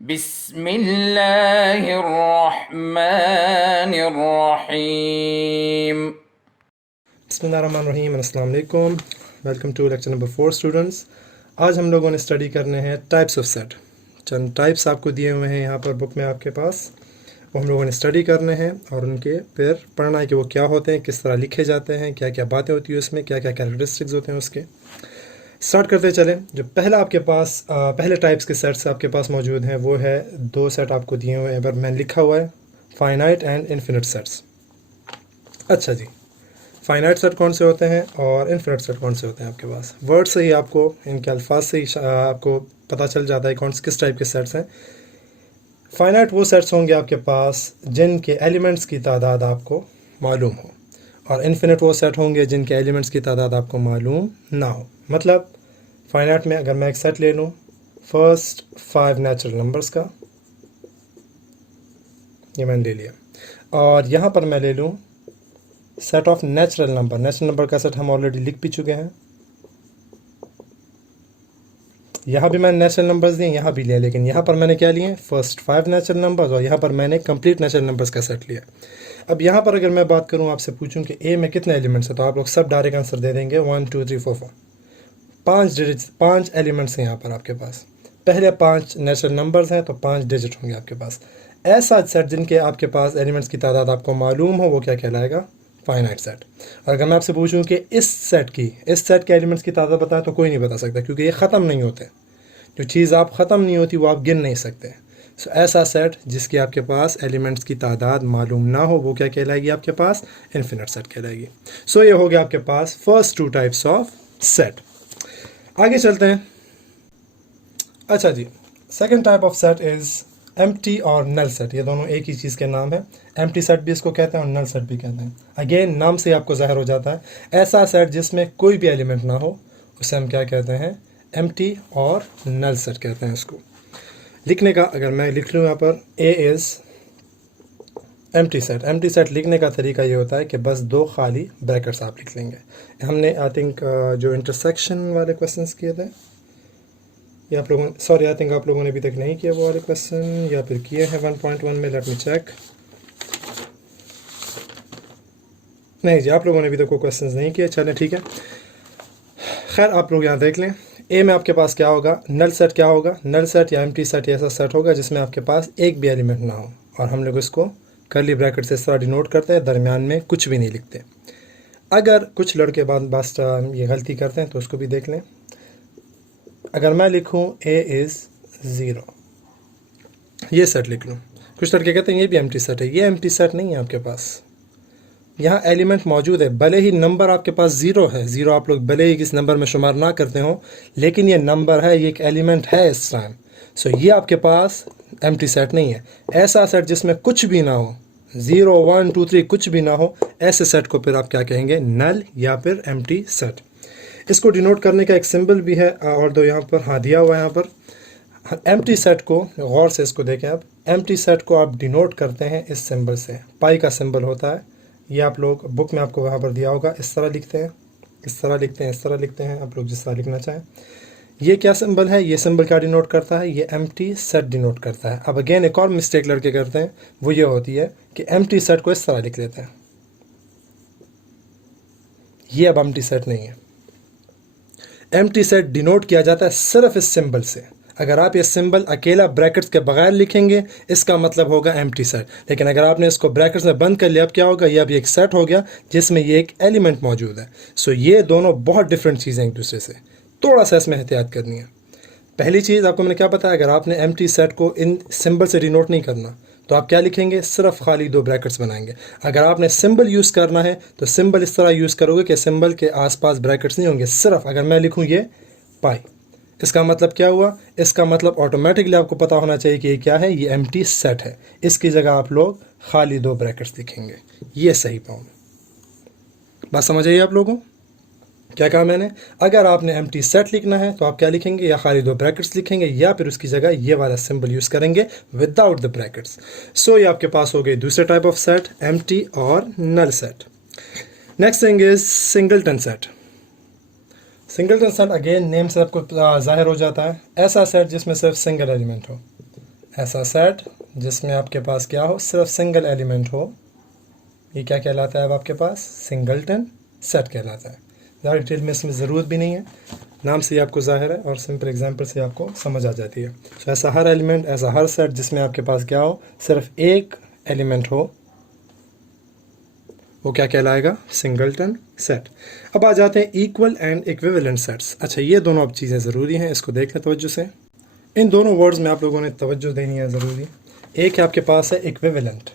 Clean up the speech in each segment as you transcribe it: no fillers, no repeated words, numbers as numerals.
बिस्मिल्लाहिर्रहमानिर्रहीम। बिस्मिल्लाहिर्रहमानिर्रहीम। अस्सलाम वालेकुम। Welcome to lecture number 4 students. आज हम लोगों ने स्टडी करने हैं टाइप्स ऑफ सेट। चंद टाइप्स आपको दिए हुए हैं यहाँ पर बुक में आपके पास, वो हम लोगों ने स्टडी करने हैं और उनके फिर पढ़ना है कि वो क्या होते हैं, किस तरह लिखे जाते हैं, क्या क्या बातें होती है उसमें, क्या क्या कैरेक्टरिस्टिक्स होते हैं उसके। स्टार्ट करते चलें। जो पहला आपके पास पहले टाइप्स के सेट्स आपके पास मौजूद हैं वो है, दो सेट आपको दिए हुए हैं, पर मैंने लिखा हुआ है फाइनाइट एंड इन्फिनिट सेट्स। अच्छा जी, फाइनाइट सेट कौन से होते हैं और इन्फिनिट सेट कौन से होते हैं आपके पास। वर्ड से ही आपको, इनके अल्फाज से ही आपको पता चल जाता है कौन से किस टाइप के सेट्स हैं। फाइनाइट वो सेट्स होंगे आपके पास जिनके एलिमेंट्स की तादाद आपको मालूम हो, और इन्फिनिट वो सेट होंगे जिनके एलिमेंट्स की तादाद आपको मालूम ना हो। मतलब फाइनाइट में अगर मैं एक सेट ले लूँ फर्स्ट 5 नेचुरल नंबर्स का, ये मैंने ले लिया, और यहाँ पर मैं ले लूँ set of natural number. Natural number का सेट हम ऑलरेडी लिख भी चुके हैं, यहाँ भी मैंने नेचुरल नंबर्स दिए, यहाँ भी लिया, लेकिन यहाँ पर मैंने क्या लिए, फर्स्ट 5 नेचुरल नंबर्स, और यहाँ पर मैंने कंप्लीट नेचुरल नंबर्स का सेट लिया। अब यहाँ पर अगर मैं बात करूँ, आपसे पूछूं कि ए में कितने एलिमेंट्स हैं, तो आप लोग सब डायरेक्ट आंसर दे देंगे 1 2 3 4 4। 5 एलिमेंट्स हैं यहाँ पर आपके पास। पहले 5 नेचुरल नंबर्स हैं तो 5 डिजिट होंगे आपके पास। ऐसा सेट जिनके आपके पास एलिमेंट्स की तादाद आपको मालूम हो वो क्या कहलाएगा, फाइनाइट सेट। और अगर मैं आपसे पूछूं कि इस सेट के एलिमेंट्स की तादाद बताएं, तो कोई नहीं बता सकता, क्योंकि ये ख़त्म नहीं होते। जो चीज़ आप ख़त्म नहीं होती वो आप गिन नहीं सकते। सो ऐसा सेट जिसकी आपके पास एलिमेंट्स की तादाद मालूम ना हो वो क्या कहलाएगी, आपके पास इन्फिनिट सेट कहलाएगी। सो ये हो गया आपके पास फर्स्ट 2 टाइप्स ऑफ सेट। आगे चलते हैं। अच्छा जी, second type of set is empty और नल सेट। ये दोनों एक ही चीज़ के नाम है। एम्प्टी सेट भी इसको कहते हैं और नल सेट भी कहते हैं। अगेन नाम से आपको ज़ाहिर हो जाता है, ऐसा सेट जिसमें कोई भी एलिमेंट ना हो उसे हम क्या कहते हैं, एम्प्टी और नल सेट कहते हैं। इसको लिखने का अगर मैं लिख लूँ यहाँ पर A is empty set. Empty set लिखने का तरीका ये होता है कि बस 2 खाली ब्रैकेट्स आप लिख लेंगे। हमने आई थिंक जो इंटरसेक्शन वाले क्वेश्चंस किए थे, या आप लोगों, सॉरी आई थिंक आप लोगों ने अभी तक नहीं किया वो वाले क्वेश्चन, या फिर किए हैं 1.1 में। Let me check. नहीं जी, आप लोगों ने अभी तक कोई क्वेश्चंस नहीं किए। चलें ठीक है, खैर आप लोग यहाँ देख लें। ए में आपके पास क्या होगा, नल सेट क्या होगा, नल सेट या एम्प्टी सेट ऐसा सेट होगा जिसमें आपके पास एक भी एलिमेंट ना हो, और हम लोग इसको कर्ली ब्रैकेट से इस तरह डिनोट करते हैं, दरमियान में कुछ भी नहीं लिखते। अगर कुछ लड़के बस ये गलती करते हैं तो उसको भी देख लें। अगर मैं लिखूं ए इज़ 0, ये सेट लिख लूँ, कुछ लड़के कहते हैं ये भी एम्प्टी सेट है। ये एम्प्टी सेट नहीं है आपके पास, यहाँ एलिमेंट मौजूद है। भले ही नंबर आपके पास 0 है, 0 आप लोग भले ही किस नंबर में शुमार ना करते हो, लेकिन ये नंबर है, ये एक एलिमेंट है इस टाइम। सो ये आपके पास एम्प्टी सेट नहीं है। ऐसा सेट जिसमें कुछ भी ना हो, 0 1 2 3 कुछ भी ना हो, ऐसे सेट को फिर आप क्या कहेंगे, नल या फिर एम्प्टी सेट। इसको डिनोट करने का एक सिंबल भी है, और दो यहाँ पर हाँ दिया हुआ है। यहाँ पर एम्प्टी सेट को गौर से इसको देखें आप, एम्प्टी सेट को आप डिनोट करते हैं इस सिंबल से, पाई का सिंबल होता है। ये आप लोग बुक में आपको वहाँ पर दिया होगा, इस तरह लिखते हैं, इस तरह लिखते हैं, इस तरह लिखते हैं, आप लोग जिस तरह लिखना चाहें। ये क्या सिंबल है, ये सिंबल क्या डिनोट करता है, ये एम्प्टी सेट डिनोट करता है। अब अगेन एक और मिस्टेक लड़के करते हैं, वो ये होती है कि एम्प्टी सेट को इस तरह लिख लेते हैं। ये अब एम्प्टी सेट नहीं है। एम्प्टी सेट डिनोट किया जाता है सिर्फ इस सिंबल से। अगर आप ये सिंबल अकेला ब्रैकेट्स के बगैर लिखेंगे, इसका मतलब होगा एम्प्टी सेट। लेकिन अगर आपने इसको ब्रैकेट्स में बंद कर लिया, अब क्या होगा, ये अब एक सेट हो गया जिसमें ये एक एलिमेंट मौजूद है। सो ये दोनों बहुत डिफरेंट चीज़ें एक दूसरे से, थोड़ा सा इसमें एहतियात करनी है। पहली चीज़ आपको मैंने क्या बताया, अगर आपने एम्प्टी सेट को इन सिंबल से डिनोट नहीं करना तो आप क्या लिखेंगे, सिर्फ खाली 2 ब्रैकेट्स बनाएंगे। अगर आपने सिंबल यूज़ करना है तो सिंबल इस तरह यूज़ करोगे कि सिंबल के आसपास ब्रैकेट्स नहीं होंगे। सिर्फ अगर मैं लिखूँ ये पाई, इसका मतलब क्या हुआ, इसका मतलब ऑटोमेटिकली आपको पता होना चाहिए कि ये क्या है, ये एम्प्टी सेट है। इसकी जगह आप लोग खाली 2 ब्रैकेट्स लिखेंगे, ये सही पाऊँ। बात समझ आइए आप लोगों, क्या कहा मैंने। अगर आपने एम्प्टी सेट लिखना है तो आप क्या लिखेंगे, या खाली 2 ब्रैकेट्स लिखेंगे, या फिर उसकी जगह ये वाला सिंबल यूज़ करेंगे विदाउट द ब्रैकेट्स। सो ये आपके पास हो गई दूसरे टाइप ऑफ सेट, एम्प्टी और null set. Next thing is singleton set. Singleton set again name से आपको जाहिर हो जाता है, ऐसा सेट जिसमें सिर्फ सिंगल एलिमेंट हो। ऐसा सेट जिसमें आपके पास क्या हो, सिर्फ सिंगल एलिमेंट हो, ये क्या कहलाता है अब आपके पास, सिंगलटन सेट कहलाता है। ज़्यादा डिटेल में इसमें ज़रूरत भी नहीं है, नाम से ही आपको ज़ाहिर है और सिंपल एग्जांपल से आपको समझ आ जाती है। तो ऐसा हर एलिमेंट, ऐसा हर सेट जिसमें आपके पास क्या हो, सिर्फ एक एलिमेंट हो, वो क्या कहलाएगा, सिंगलटन सेट। अब आ जाते हैं इक्वल एंड इक्विवेलेंट सेट्स। अच्छा, ये दोनों अब चीज़ें ज़रूरी हैं, इसको देख लें तवज्जो से। इन दोनों वर्ड्स में आप लोगों ने तवज्जो देनी है ज़रूरी। एक है आपके पास है इक्विवेलेंट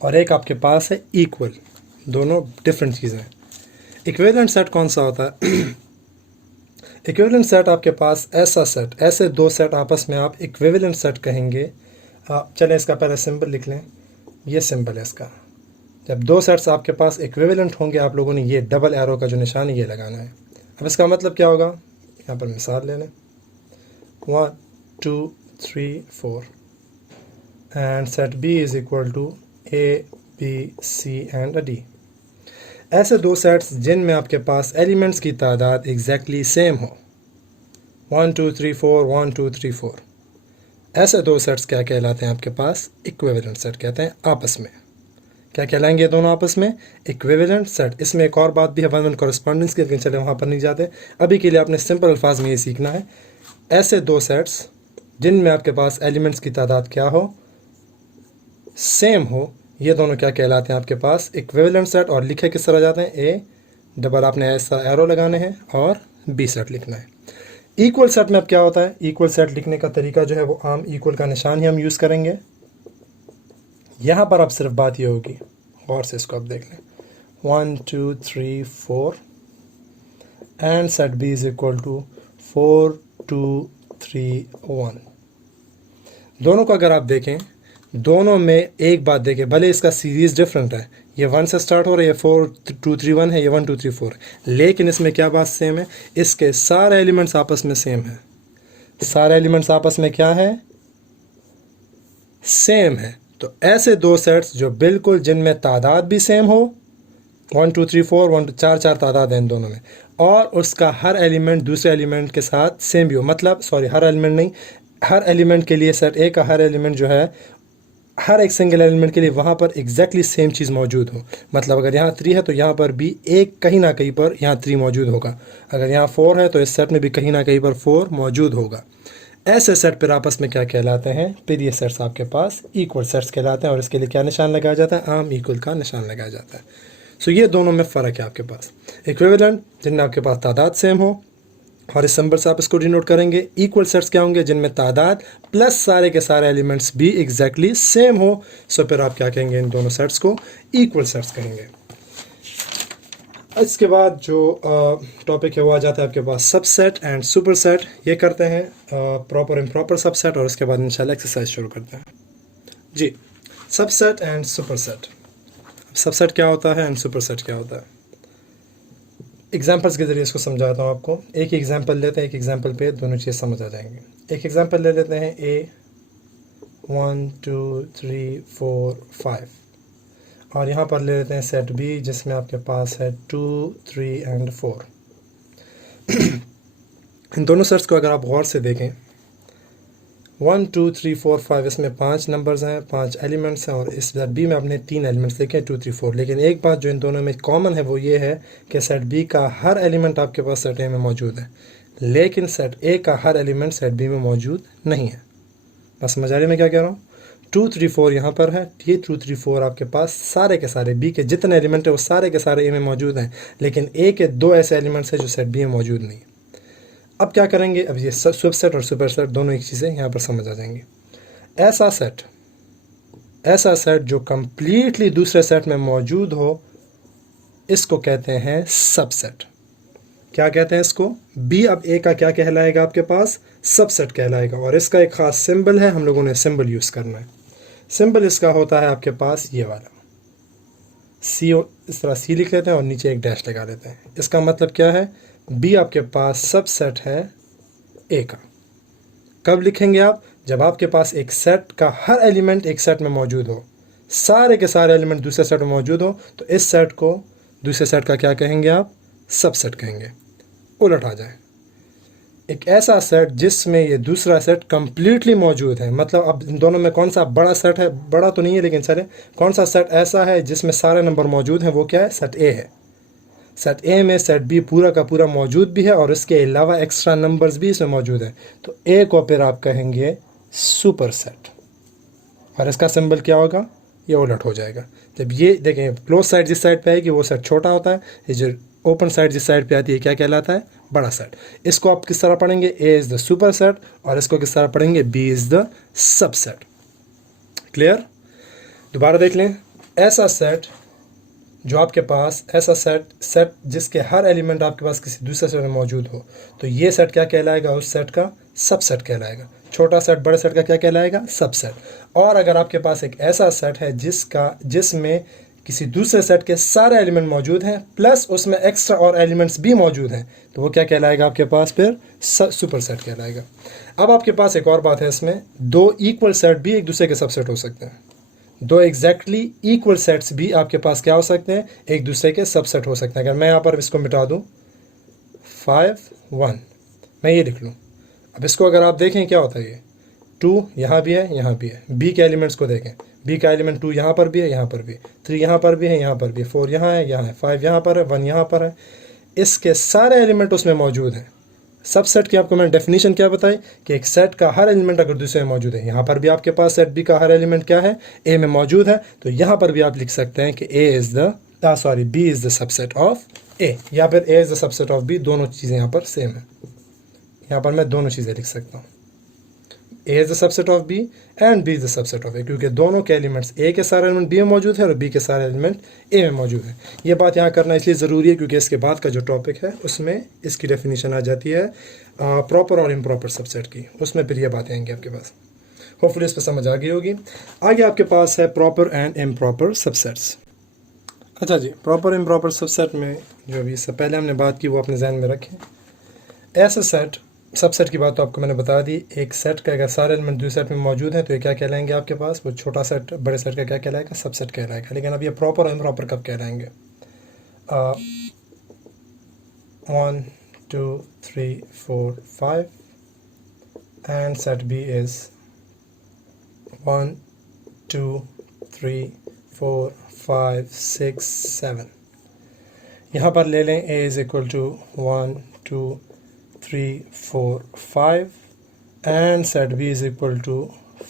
और एक आपके पास है इक्वल, दोनों डिफरेंट चीज़ें हैं। इक्विवेलेंट सेट कौन सा होता है? इक्विवेलेंट सेट आपके पास ऐसा सेट, ऐसे दो सेट आपस में आप इक्विवेलेंट सेट कहेंगे। चलें इसका पहले सिंबल लिख लें, ये सिंबल है इसका। जब दो सेट्स आपके पास इक्विवेलेंट होंगे, आप लोगों ने ये डबल एरो का जो निशान है ये लगाना है। अब इसका मतलब क्या होगा, यहाँ पर मिसाल ले लें, 1 2 3 4 and set B is equal to A B C and D. ऐसे दो सेट्स जिनमें आपके पास एलिमेंट्स की तादाद एग्जैक्टली सेम हो, 1 2 3 4 1 2 3 4, ऐसे दो सेट्स क्या कहलाते हैं आपके पास, इक्विवेलेंट सेट कहते हैं। आपस में क्या कहलाएंगे दोनों आपस में, इक्विवेलेंट सेट। इसमें एक और बात भी है 1-1 कॉरेस्पॉन्डेंस की, लेकिन चले वहाँ पर नहीं जाते। अभी के लिए आपने सिंपल अल्फाज में ये सीखना है, ऐसे दो सेट्स जिनमें आपके पास एलिमेंट्स की तादाद क्या हो, सेम हो, ये दोनों क्या कहलाते हैं आपके पास, इक्विवेलेंट सेट। और लिखे किस तरह जाते हैं, ए डबल आपने ऐसा एरो लगाने हैं और बी सेट लिखना है। इक्वल सेट में अब क्या होता है, इक्वल सेट लिखने का तरीका जो है वो आम इक्वल का निशान ही हम यूज़ करेंगे। यहाँ पर अब सिर्फ बात ये होगी, गौर से इसको अब देख लें, 1 2 3 4 and set B is equal to 4 2 3 1। दोनों को अगर आप देखें, दोनों में एक बात देखें, भले इसका सीरीज़ डिफरेंट है, ये 1 से स्टार्ट हो रहा है, ये 4 2 3 1 है, ये 1 2 3 4 है, लेकिन इसमें क्या बात सेम है, इसके सारे एलिमेंट्स आपस में सेम है। सारे एलिमेंट्स आपस में क्या है, सेम है। तो ऐसे दो सेट्स जो बिल्कुल, जिनमें तादाद भी सेम हो, 1 2 3 4 1 4 4 तादाद है इन दोनों में, और उसका हर एलिमेंट दूसरे एलिमेंट के साथ सेम भी हो, मतलब सॉरी हर एलिमेंट नहीं, हर एलिमेंट के लिए सेट ए का हर एलिमेंट जो है, हर एक सिंगल एलिमेंट के लिए वहाँ पर एग्जैक्टली सेम चीज़ मौजूद हो। मतलब अगर यहाँ 3 है तो यहाँ पर भी एक कहीं ना कहीं पर यहाँ 3 मौजूद होगा, अगर यहाँ 4 है तो इस सेट में भी कहीं ना कहीं पर 4 मौजूद होगा। ऐसे सेट पर आपस में क्या कहलाते हैं, फिर ये सेट्स आपके पास इक्वल सेट्स कहलाते हैं, और इसके लिए क्या निशान लगाया जाता है, आम इक्वल का निशान लगाया जाता है। सो ये दोनों में फ़र्क है आपके पास। इक्विवेलेंट जिनमें आपके पास तादाद सेम हो, और इस सिंबल से आप इसको डिनोट करेंगे। इक्वल सेट्स क्या होंगे, जिनमें तादाद प्लस सारे के सारे एलिमेंट्स भी एग्जैक्टली सेम हो। सो फिर आप क्या कहेंगे, इन दोनों सेट्स को इक्वल सेट्स कहेंगे। इसके बाद जो टॉपिक है वो आ जाता है आपके पास सबसेट एंड सुपरसेट। ये करते हैं प्रॉपर इम्प्रॉपर सबसेट, और उसके बाद इंशाल्लाह एक्सरसाइज शुरू करते हैं। जी, सबसेट एंड सुपरसेट। सबसेट क्या होता है एंड सुपरसेट क्या होता है, एग्जांपल्स के ज़रिए इसको समझाता हूँ आपको। एक एग्जांपल लेते हैं, एक एग्जांपल पे दोनों चीज़ समझ आ जाएंगे। एक एग्जांपल ले लेते हैं, ए 1 2 3 4 5, और यहाँ पर ले लेते हैं सेट बी जिसमें आपके पास है 2 3 एंड 4। इन दोनों सेट्स को अगर आप गौर से देखें, 1 2 3 4 5, इसमें 5 नंबर्स हैं, 5 एलिमेंट्स हैं, और इस सेट बी में आपने 3 एलिमेंट्स देखे, 2 3 4। लेकिन एक बात जो इन दोनों में कॉमन है वो ये है कि सेट बी का हर एलिमेंट आपके पास सेट ए में मौजूद है, लेकिन सेट ए का हर एलिमेंट सेट बी में मौजूद नहीं है। बस समझ आ रही मैं क्या कह रहा हूँ। 2 3 4 यहाँ पर है, ये 2 3 4 आपके पास सारे के सारे बी के जितने एलिमेंट है वो सारे के सारे ए में मौजूद हैं, लेकिन ए के 2 ऐसे एलिमेंट्स हैं जो सेट बी में मौजूद नहीं। अब क्या करेंगे, अब ये सबसेट और सुपरसेट दोनों एक चीज़ें यहाँ पर समझ आ जाएंगी। ऐसा सेट जो कंप्लीटली दूसरे सेट में मौजूद हो, इसको कहते हैं सबसेट। क्या कहते हैं इसको, बी अब ए का क्या कहलाएगा आपके पास, सबसेट कहलाएगा, और इसका एक ख़ास सिंबल है, हम लोगों ने सिंबल यूज़ करना है। सिंबल इसका होता है आपके पास ये वाला सी, इस तरह सी लिख लेते हैं और नीचे एक डैश लगा देते हैं। इसका मतलब क्या है, बी आपके पास सबसेट है ए का। कब लिखेंगे आप, जब आपके पास एक सेट का हर एलिमेंट एक सेट में मौजूद हो, सारे के सारे एलिमेंट दूसरे सेट में मौजूद हो, तो इस सेट को दूसरे सेट का क्या कहेंगे आप, सबसेट कहेंगे। उलट आ जाए, एक ऐसा सेट जिसमें ये दूसरा सेट कंप्लीटली मौजूद है। मतलब अब इन दोनों में कौन सा बड़ा सेट है, बड़ा तो नहीं है लेकिन चले, कौन सा सेट ऐसा है जिसमें सारे नंबर मौजूद हैं, वो क्या है, सेट ए है। सेट ए में सेट बी पूरा का पूरा मौजूद भी है और इसके अलावा एक्स्ट्रा नंबर्स भी इसमें मौजूद हैं। तो ए को फिर आप कहेंगे सुपर सेट, और इसका सिंबल क्या होगा, ये उलट हो जाएगा। जब ये देखें क्लोज साइड जिस साइड पे आएगी वो सेट छोटा होता है, ये जो ओपन साइड जिस साइड पे आती है क्या कहलाता है, बड़ा सेट। इसको आप किस तरह पढ़ेंगे, A is the superset, और इसको किस तरह पढ़ेंगे, B is the subset. Clear? दोबारा देख लें, ऐसा सेट जो आपके पास, ऐसा सेट जिसके हर एलिमेंट आपके पास किसी दूसरे सेट में मौजूद हो, तो ये सेट क्या कहलाएगा, उस सेट का सबसेट कहलाएगा। छोटा सेट बड़े सेट का क्या कहलाएगा, सबसेट। और अगर आपके पास एक ऐसा सेट है जिसमें किसी दूसरे सेट के सारे एलिमेंट मौजूद हैं प्लस उसमें एक्स्ट्रा और एलिमेंट्स भी मौजूद हैं, तो वो क्या कहलाएगा आपके पास, फिर सुपर सेट कहलाएगा। अब आपके पास एक और बात है, इसमें दो इक्वल सेट भी एक दूसरे के सबसेट हो सकते हैं। दो एग्जैक्टली इक्वल सेट्स भी आपके पास क्या हो सकते हैं, एक दूसरे के सबसेट हो सकते हैं। अगर मैं यहाँ पर इसको मिटा दूँ 5 1, मैं ये लिख लूँ, अब इसको अगर आप देखें क्या होता है, ये 2 यहाँ भी है, यहाँ भी है। बी के एलिमेंट्स को देखें, बी का एलिमेंट 2 यहाँ पर भी है, यहाँ पर भी, 3 यहाँ पर भी है, यहाँ पर भी, 4 यहाँ है, यहाँ है, 5 यहाँ पर है, 1 यहाँ पर है। इसके सारे एलिमेंट उसमें मौजूद हैं। सबसेट की आपको मैंने डेफिनेशन क्या बताई कि एक सेट का हर एलिमेंट अगर दूसरे में मौजूद है, यहाँ पर भी आपके पास सेट बी का हर एलिमेंट क्या है, ए में मौजूद है, तो यहाँ पर भी आप लिख सकते हैं कि B is the subset of A, या फिर A is the subset of B. दोनों चीज़ें यहाँ पर सेम है, यहाँ पर मैं दोनों चीज़ें लिख सकता हूँ, A is the subset of B and B is the subset of A, क्योंकि दोनों के एलिमेंट्स, ए के सारे एलिमेंट बी में मौजूद है और बी के सारे एलिमेंट ए में मौजूद है। ये बात यहाँ करना इसलिए ज़रूरी है क्योंकि इसके बाद का जो टॉपिक है उसमें इसकी डेफिनेशन आ जाती है प्रॉपर और इम्प्रॉपर सबसेट की, उसमें फिर ये बातें आएंगी आपके पास। होपफुली इस पर समझ आ गई होगी। आगे आपके पास है प्रॉपर एंड इम्प्रॉपर सबसेट्स। अच्छा जी, प्रॉपर इम्प्रॉपर सबसेट में जो अभी इससे पहले हमने बात की वो अपने जहन में रखें। ऐसा सेट, सबसेट की बात तो आपको मैंने बता दी, एक सेट का अगर सारे एलिमेंट दूसरे सेट में मौजूद हैं तो ये क्या कहलाएंगे आपके पास, वो छोटा सेट बड़े सेट का क्या कहलाएगा, सबसेट कहलाएगा। लेकिन अब ये प्रॉपर और इम्प्रॉपर कब कहलाएंगे, 1 2 3 4 5 एंड सेट बी इज़ 1 2 3 4 5 6 7। यहाँ पर ले लें a is equal to 1 2 3 4 5 and set b is equal to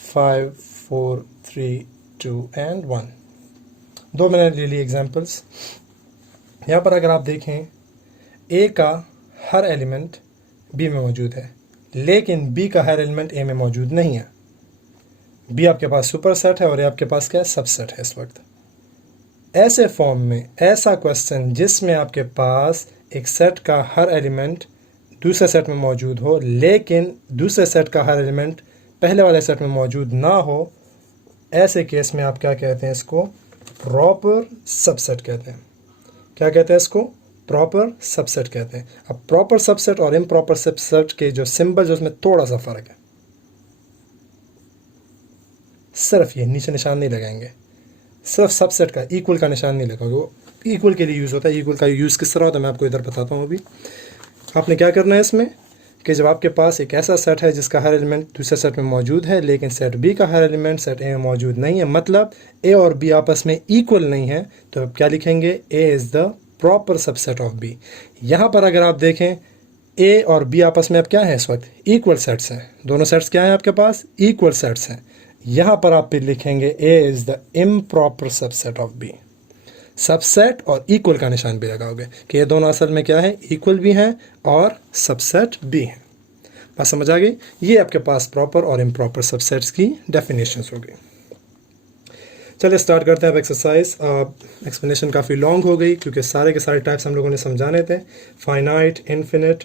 5 4 3 2 and 1। दो मैंने ले ली एग्जांपल्स। यहाँ पर अगर आप देखें a का हर एलिमेंट b में मौजूद है, लेकिन b का हर एलिमेंट a में मौजूद नहीं है। b आपके पास सुपर सेट है और a आपके पास क्या है, सबसेट है इस वक्त। ऐसे फॉर्म में ऐसा क्वेश्चन जिसमें आपके पास एक सेट का हर एलिमेंट दूसरे सेट में मौजूद हो लेकिन दूसरे सेट का हर एलिमेंट पहले वाले सेट में मौजूद ना हो, ऐसे केस में आप क्या कहते हैं, इसको प्रॉपर सबसेट कहते हैं। क्या कहते हैं इसको, प्रॉपर सबसेट कहते हैं। अब प्रॉपर सबसेट और इम्प्रॉपर सबसेट के जो सिंबल, जो उसमें थोड़ा सा फ़र्क है, सिर्फ ये नीचे निशान नहीं लगाएंगे, सिर्फ सबसेट का इक्वल का निशान नहीं लगाओगे, वो इक्वल के लिए यूज़ होता है। इक्वल का यूज़ किस तरह होता है मैं आपको इधर बताता हूँ। अभी आपने क्या करना है इसमें कि जब आपके पास एक ऐसा सेट है जिसका हर एलिमेंट दूसरे सेट में मौजूद है लेकिन सेट बी का हर एलिमेंट सेट ए में मौजूद नहीं है, मतलब ए और बी आपस में इक्वल नहीं है, तो आप क्या लिखेंगे, A is the proper subset of B. यहाँ पर अगर आप देखें ए और बी आपस में अब क्या है, इस वक्त इक्वल सेट्स हैं। दोनों सेट्स क्या हैं आपके पास, इक्वल सेट्स हैं। यहाँ पर आप फिर लिखेंगे A is the improper subset of B. Subset और इक्वल का निशान भी लगाओगे कि ये दोनों असल में क्या है, इक्वल भी हैं और सबसेट भी हैं। बात समझ आ गई। ये आपके पास प्रॉपर और इम्प्रॉपर सबसेट्स की डेफिनेशंस हो गई। चलिए स्टार्ट करते हैं अब एक्सरसाइज। एक्सप्लेनेशन काफ़ी लॉन्ग हो गई क्योंकि सारे के सारे टाइप्स हम लोगों ने समझाने थे। फाइनाइट, इन्फिनिट,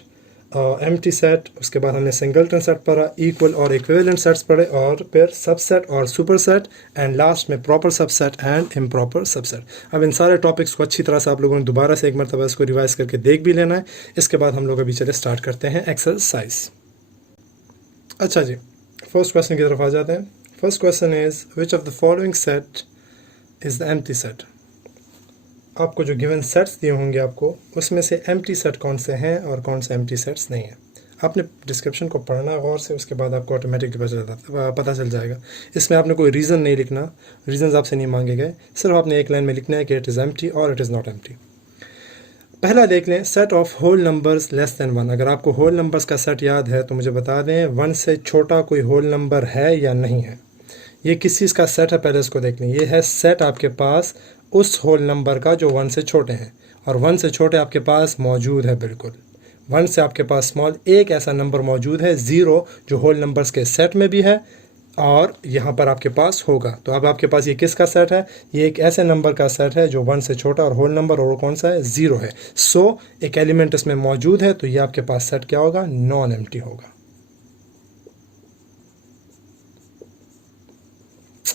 एम्प्टी सेट, उसके बाद हमने सिंगलटन सेट पढ़ा, इक्वल और इक्विवेलेंट सेट्स पढ़े, और फिर सबसेट और सुपर सेट, एंड लास्ट में proper subset and improper subset. अब इन सारे टॉपिक्स को अच्छी तरह से आप लोगों ने दोबारा से एक मरतबा इसको रिवाइज करके देख भी लेना है। इसके बाद हम लोग अभी चले स्टार्ट करते हैं एक्सरसाइज। अच्छा जी, फर्स्ट क्वेश्चन की तरफ आ जाते हैं। First question is which of the following set is the empty set. आपको जो गिवन सेट्स दिए होंगे आपको उसमें से एम्प्टी सेट कौन से हैं और कौन से एम्प्टी सेट्स नहीं हैं। आपने डिस्क्रिप्शन को पढ़ना है गौर से, उसके बाद आपको ऑटोमेटिकली पता चल जाएगा। इसमें आपने कोई रीज़न नहीं लिखना, रीज़न्स आपसे नहीं मांगे गए, सिर्फ आपने एक लाइन में लिखना है कि इट इज़ एम्प्टी और इट इज़ नॉट एम्प्टी। पहला देख लें, set of whole numbers less than 1। अगर आपको होल नंबर्स का सेट याद है तो मुझे बता दें 1 से छोटा कोई होल नंबर है या नहीं है। ये किस चीज़ का सेट है, पहले इसको देख लें। ये है सेट आपके पास उस होल नंबर का जो 1 से छोटे हैं, और 1 से छोटे आपके पास मौजूद है। बिल्कुल 1 से आपके पास स्मॉल एक ऐसा नंबर मौजूद है 0 जो होल नंबर्स के सेट में भी है और यहाँ पर आपके पास होगा। तो अब आपके पास ये किसका सेट है, ये एक ऐसे नंबर का सेट है जो 1 से छोटा और होल नंबर, और वो कौन सा है, 0 है। सो एक एलिमेंट इसमें मौजूद है, तो ये आपके पास सेट क्या होगा, नॉन एम्प्टी होगा।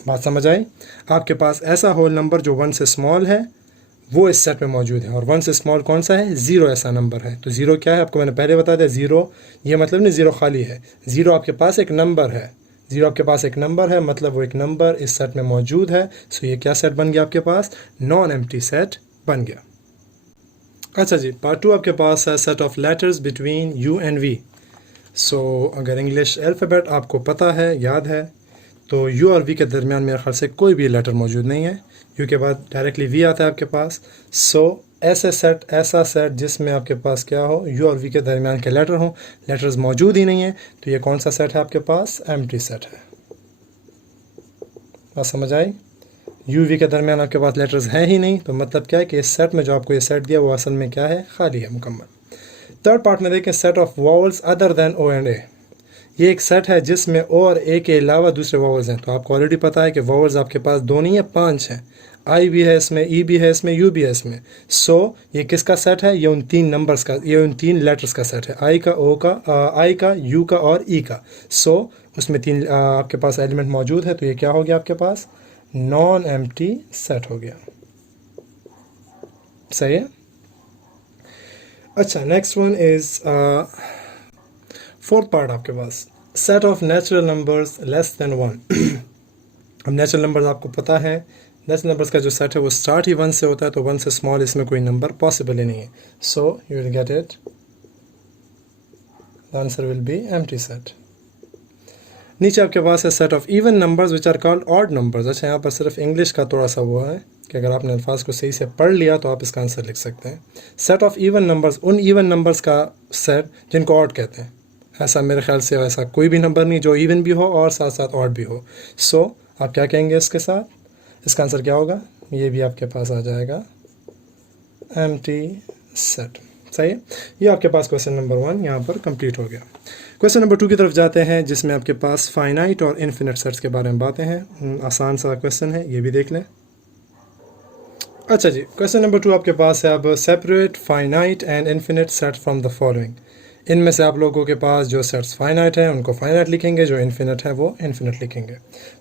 बात समझ आई? आपके पास ऐसा होल नंबर जो 1 से स्मॉल है वो इस सेट में मौजूद है, और 1 से स्मॉल कौन सा है, 0 ऐसा नंबर है। तो 0 क्या है, आपको मैंने पहले बता दिया। 0 ये मतलब नहीं 0 खाली है, 0 आपके पास एक नंबर है। 0 आपके पास एक नंबर है, मतलब वो एक नंबर इस सेट में मौजूद है। सो ये क्या सेट बन गया आपके पास, नॉन एम्प्टी सेट बन गया। अच्छा जी, पार्ट 2 आपके पास है set of letters between U and V. So अगर इंग्लिश अल्फ़ाबेट आपको पता है, याद है, तो यू और वी के दरमियान मेरे ख्याल से कोई भी लेटर मौजूद नहीं है। यू के बाद डायरेक्टली वी आता है आपके पास। सो ऐसा सेट जिसमें आपके पास क्या हो, यू और वी के दरमियान के लेटर हो, लेटर्स मौजूद ही नहीं है, तो ये कौन सा सेट है आपके पास, एम्प्टी सेट है। बात समझ आई? यू वी के दरमियान आपके पास लेटर्स हैं ही नहीं, तो मतलब क्या है कि इस सेट में जो आपको ये सेट दिया वो असल में क्या है, खाली है, मुकम्मल। थर्ड पार्ट में देखें, set of vowels other than O and A. ये एक सेट है जिसमें ओ और ए के अलावा दूसरे वावल्स हैं। तो आपको ऑलरेडी पता है कि वावल्स आपके पास दो नहीं है, 5 हैं। आई भी है इसमें, ई भी है इसमें, यू भी है इसमें। सो ये किसका सेट है, ये उन 3 नंबर्स का, ये उन 3 लेटर्स का सेट है, आई का, ओ का, आई का, यू का और ई का। सो उसमें 3 आपके पास एलिमेंट मौजूद है, तो ये क्या हो गया आपके पास, नॉन एम्प्टी सेट हो गया। सही है। अच्छा, next one is fourth part आपके पास, set of natural numbers less than 1। अब नेचुरल नंबर्स आपको पता है, नेचुरल नंबर्स का जो सेट है वो स्टार्ट ही 1 से होता है, तो 1 से स्मॉल इसमें कोई नंबर पॉसिबल ही नहीं है। So you will get it, the answer will be empty set. नीचे आपके पास है set of even numbers which are called odd numbers. अच्छा, यहाँ पर सिर्फ इंग्लिश का थोड़ा सा वो है कि अगर आपने अल्फाज को सही से पढ़ लिया तो आप इसका आंसर लिख सकते हैं। सेट ऑफ इवन नंबर्स, उन इवन नंबर्स का सेट जिनको ऑड कहते हैं। ऐसा मेरे ख्याल से ऐसा कोई भी नंबर नहीं जो इवन भी हो और साथ साथ ऑड भी हो। सो आप क्या कहेंगे इसके साथ, इसका आंसर क्या होगा, ये भी आपके पास आ जाएगा एम्प्टी सेट। सही है। ये आपके पास क्वेश्चन नंबर 1 यहाँ पर कंप्लीट हो गया। क्वेश्चन नंबर 2 की तरफ जाते हैं, जिसमें आपके पास फाइनाइट और इन्फिनिट सेट्स के बारे में बातें हैं। आसान सा क्वेश्चन है, ये भी देख लें। अच्छा जी, क्वेश्चन नंबर 2 आपके पास है अब, separate finite and infinite set from the following. इनमें से आप लोगों के पास जो सेट्स फाइनाइट हैं उनको फाइनाइट लिखेंगे, जो इन्फिनिट है वो इन्फिनिट लिखेंगे।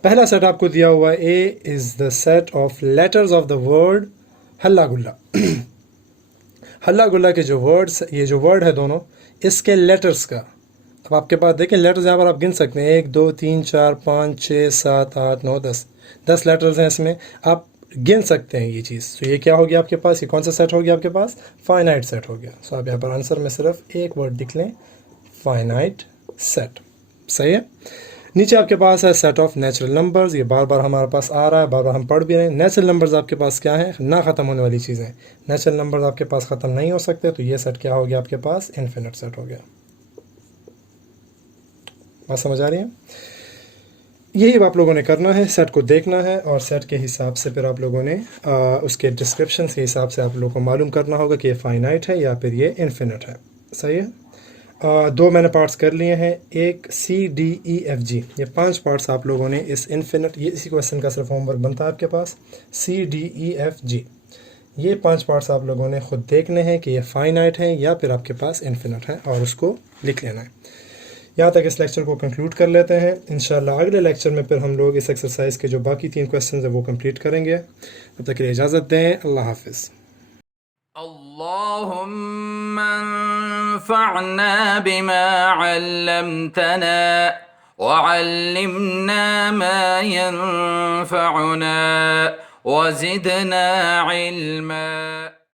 पहला सेट आपको दिया हुआ है, ए is the set of letters of the word हल्ला गुल्ला। हल्ला गुल्ला के जो वर्ड्स, ये जो वर्ड है दोनों, इसके लेटर्स का, अब आपके पास देखें लेटर्स यहाँ पर आप गिन सकते हैं, 1 2 3 4 5 6 7 8 9 10 लेटर्स हैं इसमें, आप गिन सकते हैं ये चीज़। तो ये क्या हो गया आपके पास, ये कौन सा सेट हो गया आपके पास, फाइनाइट सेट हो गया। सो आप यहाँ पर आंसर में सिर्फ एक वर्ड लिख लें, फाइनाइट सेट। सही है। नीचे आपके पास है सेट ऑफ नेचुरल नंबर्स। ये बार बार हमारे पास आ रहा है, बार बार हम पढ़ भी रहे हैं। नेचुरल नंबर्स आपके पास क्या है, ना ख़त्म होने वाली चीज़ें। नेचुरल नंबर्स आपके पास ख़त्म नहीं हो सकते, तो ये सेट क्या हो गया आपके पास, इन्फिनिट सेट हो गया। बात समझ आ रही है? यही आप लोगों ने करना है, सेट को देखना है और सेट के हिसाब से फिर आप लोगों ने उसके डिस्क्रिप्शन के हिसाब से आप लोगों को मालूम करना होगा कि ये फाइनाइट है या फिर ये इन्फिनिट है। सही है। 2 मैंने पार्ट्स कर लिए हैं, एक CDEFG, ये 5 पार्ट्स आप लोगों ने इस इन्फिनिट, ये इसी क्वेश्चन का सिर्फ होमवर्क बनता है आपके पास, CDEFG, ये 5 पार्ट्स आप लोगों ने ख़ुद देखने हैं कि ये फाइनाइट है या फिर आपके पास इन्फिनिट है, और उसको लिख लेना है। यहाँ तक इस लेक्चर को कंक्लूड कर लेते हैं। इंशाल्लाह अगले लेक्चर में फिर हम लोग इस एक्सरसाइज के जो बाकी 3 क्वेश्चन है वो कंप्लीट करेंगे। तब तक के लिए इजाज़त दें, अल्लाह हाफिज़। अल्लाहुम्मा अंफअना बिमा अल्लमतना वअल्लिमना मा यंफअना वज़िदना इल्मा।